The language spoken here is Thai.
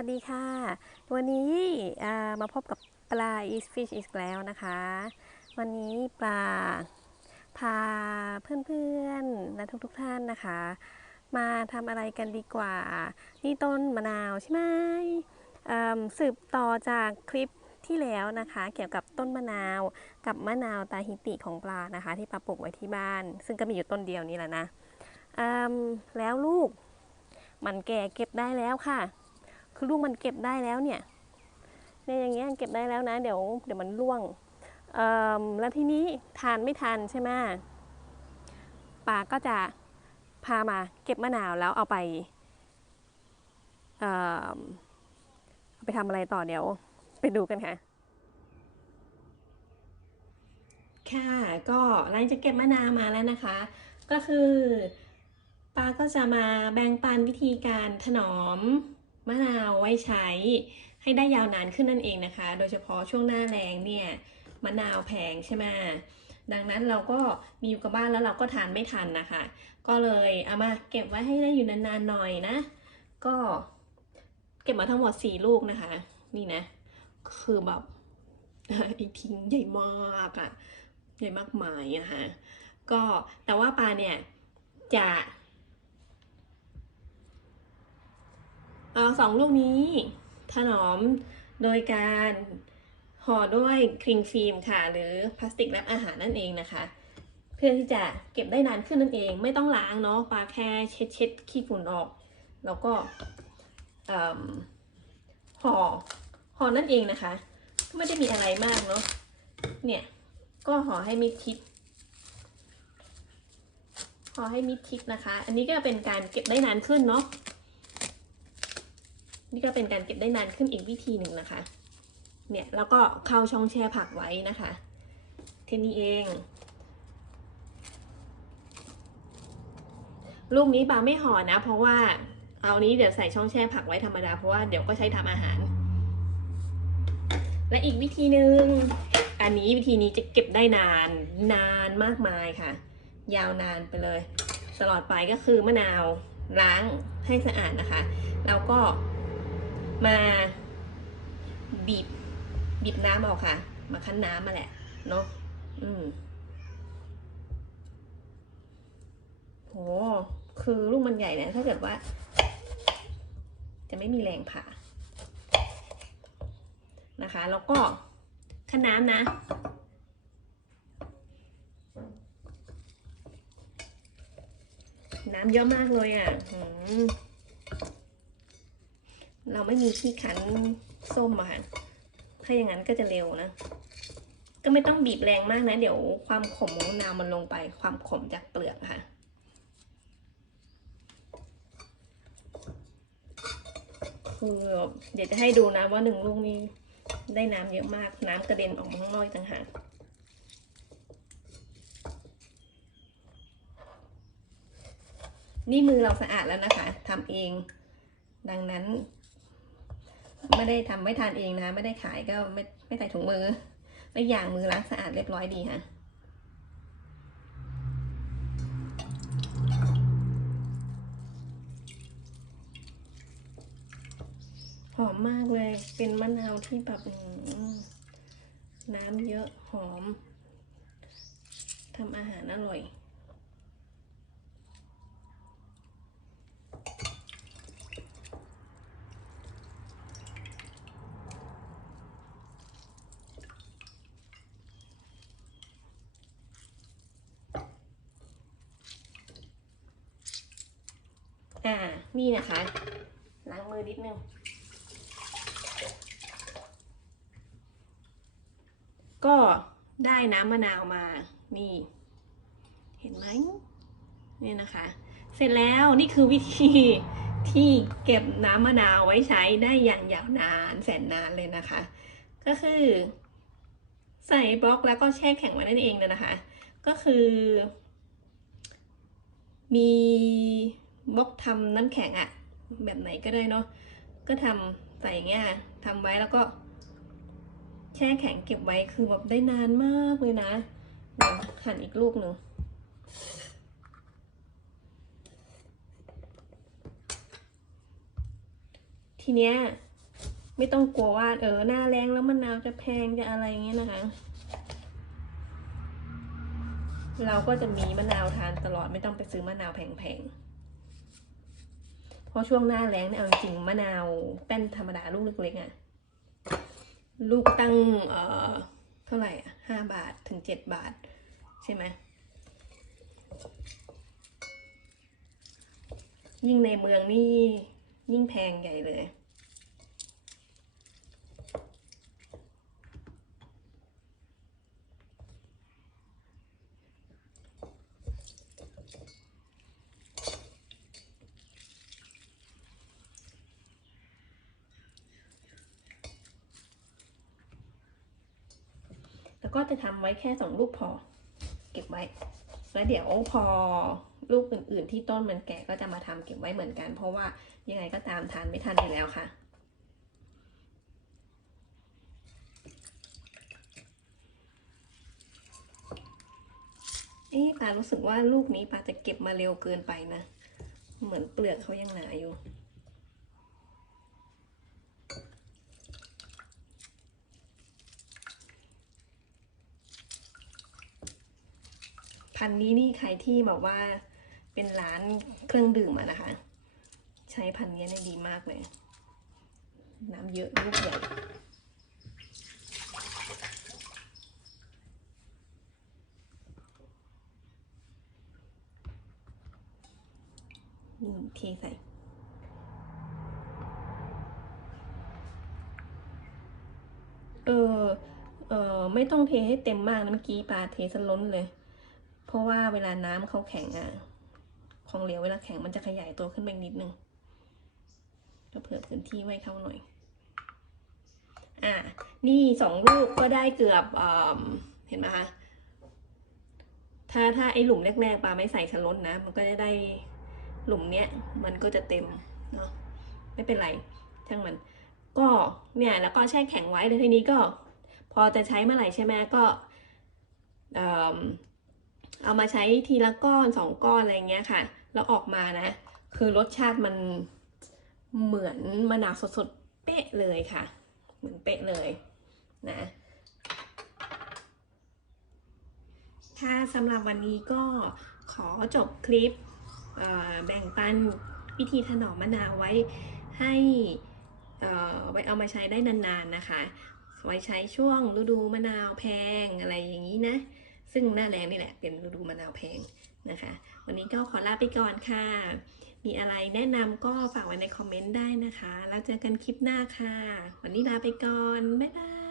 วัสดีค่ะ วันนี้มาพบกับปลา East Fish อีกแล้วนะคะ วันนี้ปลาพาเพื่อนๆและทุกๆท่านนะคะ มาทำอะไรกันดีกว่า นี่ต้นมะนาวใช่ไหมสืบต่อจากคลิปที่แล้วนะคะ เกี่ยวกับต้นมะนาวกับมะนาวตาฮิติของปลานะคะ ที่ปลาปลูกไว้ที่บ้าน ซึ่งก็มีอยู่ต้นเดียวนี่แหละนะแล้วลูกมันแก่เก็บได้แล้วค่ะ คือลูกมันเก็บได้แล้วเนี่ยเนี่ยอย่างเงี้ยเก็บได้แล้วนะ เดี๋ยวเดี๋ยวมันร่วงเอิ่มแล้วทีนี้ทานไม่ทันใช่ไหมป้าก็จะพามาเก็บมะนาวแล้วเอาไปเอิ่มเอาไปทำอะไรต่อเดี๋ยวไปดูกันค่ะ ค่ะก็หลังจากเก็บมะนาวมาแล้วนะคะ ก็คือป้าก็จะมาแบ่งปันวิธีการถนอม มะนาวไว้ใช้ให้ได้ยาวนานขึ้นนั่นเองนะคะ โดยเฉพาะช่วงหน้าแรงเนี่ยมะนาวแพงใช่ไหมดังนั้นเราก็มีอยู่กับบ้านแล้วเราก็ทานไม่ทันนะคะ ก็เลยเอามาเก็บไว้ให้ได้อยู่นานๆหน่อยนะ ก็เก็บมาทั้งหมดสี่ลูกนะคะ นี่นะ คือแบบอีทิ้งใหญ่มากอะใหญ่มากมายอะฮะก็แต่ว่าปลาเนี่ยจะ เอาสองลูกนี้ถนอมโดยการห่อด้วยคลิงฟิล์มค่ะ หรือพลาสติกแรปอาหารนั่นเองนะคะ เพื่อที่จะเก็บได้นานขึ้นนั่นเอง ไม่ต้องล้างเนาะปลาแค่เช็ดเช็ดขี้ฝุ่นออก แล้วก็ห่อห่อนั่นเองนะคะ ก็ไม่ได้มีอะไรมากเนาะเนี่ยก็ห่อให้มิดทิศห่อให้มิดทิศนะคะ อันนี้ก็เป็นการเก็บได้นานขึ้นเนาะ นี่ก็เป็นการเก็บได้นานขึ้นอีกวิธีหนึ่งนะคะ เนี่ยแล้วก็เข้าช่องแช่ผักไว้นะคะแค่นี้เอง ลูกนี้ปาไม่ห่อนะ เพราะว่าเอานี้เดี๋ยวใส่ช่องแช่ผักไว้ธรรมดาเพราะว่าเดี๋ยวก็ใช้ทำอาหาร และอีกวิธีหนึ่งอันนี้วิธีนี้จะเก็บได้นานนานมากมายค่ะ ยาวนานไปเลย ตลอดไปก็คือมะนาวล้างให้สะอาดนะคะ แล้วก็ มาบีบ บีบน้ำออกค่ะ มาคั้นน้ำมาแหละเนาะอืมโหคือลูกมันใหญ่นะถ้าเกิดว่า จะไม่มีแรงผ่านะคะ แล้วก็คั้นน้ำนะน้ำเยอะมากเลยอะอืม เราไม่มีที่คั้นส้มอะค่ะ ถ้าอย่างนั้นก็จะเร็วนะ ก็ไม่ต้องบีบแรงมากนะ เดี๋ยวความขมของนาวมันลงไป ความขมจากเปลือกค่ะ คือเดี๋ยวจะให้ดูนะว่าหนึ่งลูกนี้ได้น้ำเยอะมาก น้ำกระเด็นออกมาข้างนอกอีกต่างหากนี่มือเราสะอาดแล้วนะคะทำเอง ดังนั้น ไม่ได้ทำไม่ทานเองนะ ไม่ได้ขายก็ไม่ไม่ใส่ถุงมือและอย่างมือล้างสะอาดเรียบร้อยดีค่ะหอมมากเลย เป็นมะนาวที่แบบน้ำเยอะหอมทำอาหารอร่อย อ่า นี่นะคะ ล้างมือนิดนึง ก็ได้น้ำมะนาวมา นี่ เห็นไหมเนี่ยนะคะ เสร็จแล้วนี่คือวิธีที่เก็บน้ำมะนาวไว้ใช้ได้อย่างยาวนานแสนนานเลยนะคะ ก็คือ ใส่บล็อกแล้วก็แช่แข็งไว้นั่นเองนะคะ ก็คือ มี บล็อกทำน้ำแข็งอะแบบไหนก็ได้เนาะก็ทำใส่เงี้ยทำไว้แล้วก็ แช่แข็งเก็บไว้คือแบบได้นานมากเลยนะเดี๋ยวหั่นอีกลูกหนึ่งทีเนี้ยไม่ต้องกลัวว่าเออหน้าแรงแล้วมะนาวจะแพงจะอะไรเงี้ยนะคะ เราก็จะมีมะนาวทานตลอดไม่ต้องไปซื้อมะนาวแพงๆ ราะช่วงหน้าแรงเนี่ยเอาจริงมะนาวแป้นธรรมดาลูกเล็กๆอะ่ะลูกตั้งเอ่อเท่าไหร่อะห้าบาทถึงเจ็ดบาท ใช่ไหมยิ่งในเมืองนี่ยิ่งแพงใหญ่เลย ก็จะทำไว้แค่สองลูกพอ เก็บไว้ แล้วเดี๋ยวพอลูกอื่น ๆ ที่ต้นมันแก่ก็จะมาทำเก็บไว้เหมือนกัน เพราะว่ายังไงก็ตามทานไม่ทันอยู่แล้วค่ะเอ๊ะปารู้สึกว่าลูกนี้ปาจะเก็บมาเร็วเกินไปนะ เหมือนเปลือกเขายังหนาอยู่ นนี้นี่ใครที่แบบว่าเป็นร้านเครื่องดื่มอะนะคะ ใช้พันนี้เนี่ยดีมากเลย น้ำเยอะลูกใหญ่นี่เทใส่เออ เออไม่ต้องเทให้เต็มมากนะเมื่อกี้ปลาเทซะล้นเลย เพราะว่าเวลาน้ำเขาแข็งอะของเหลวเวลาแข็งมันจะขยายตัวขึ้นไปนิดนึงก็เผื่อพื้นที่ไว้เขาหน่อย อ่านี่สองลูกก็ได้เกือบเอเห็นไหมคะถ้าถ้าไอหลุมแรกๆปลาไม่ใส่ชะล้นนะ มันก็จะได้หลุมเนี้ยมันก็จะเต็มเนาะไม่เป็นไรช่างมัน ก็เนี่ยแล้วก็แช่แข็งไว้แล้วทีนี้ก็ พอจะใช้เมื่อไหร่ใช่ไหมก็ เอามาใช้ทีละก้อนสองก้อนอะไรเงี้ยค่ะ แล้วออกมานะ คือรสชาติมันเหมือนมะนาวสดๆเป๊ะเลยค่ะ เหมือนเป๊ะเลยนะค่ะสำหรับวันนี้ก็ขอจบคลิปแบ่งปันวิธีถนอมมะนาวไว้ให้ไว้เอามาใช้ได้นานๆนะคะ ไว้ใช้ช่วงฤดูมะนาวแพงอะไรอย่างนี้นะ ซึ่งหน้าแรงนี่แหละเป็นฤดูมะนาวแพงนะคะ วันนี้ก็ขอลาไปก่อนค่ะ มีอะไรแนะนำก็ฝากไว้ในคอมเมนต์ได้นะคะ แล้วเจอกันคลิปหน้าค่ะ วันนี้ลาไปก่อน บ๊ายบาย